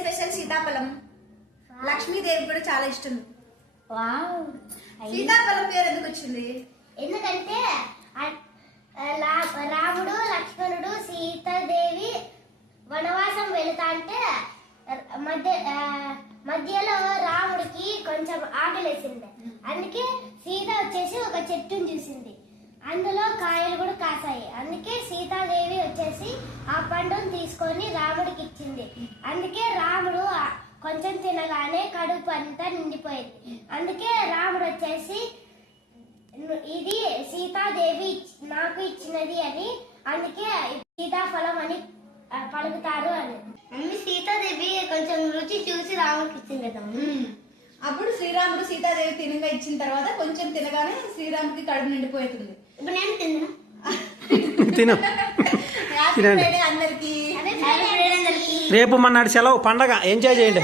Special సీతాఫలం. లక్ష్మీదేవి కూడా చాలా ఇష్టం. వావ్. సీతాఫలం పేరు ఎందుకు వచ్చింది? ఎందుకంటే రాముడు లక్ష్మణుడు సీతాదేవి వనవాసం వెళుతా అంటే మధ్యలో రాముడికి కొంచెం ఆకలేసింది. అందుకే సీత వచ్చేసి ఒక చెట్టుని చూసింది, అందులో కాయలు కూడా కాసాయి. అందుకే సీతాదేవి వచ్చేసి ఆ పండును తీసుకొని రాముడికి ఇచ్చింది. అందుకే రాముడు కొంచెం తినగానే కడుపు అంతా నిండిపోయింది. అందుకే రాముడు వచ్చేసి ఇది సీతాదేవి నాకు ఇచ్చినది అని, అందుకే సీతాఫలం అని పలుకుతారు అని. సీతాదేవి కొంచెం రుచి చూసి రాముడికి ఇచ్చింది కదా. అప్పుడు శ్రీరాముడు సీతాదేవి తినగా ఇచ్చిన తర్వాత కొంచెం తినగానే శ్రీరాముడికి కడుపు నిండిపోతుంది. ఇప్పుడు నేను తిన్నా అందరికి రేపు మన్నాడు సెలవు పండగ ఎంజాయ్ చేయండి.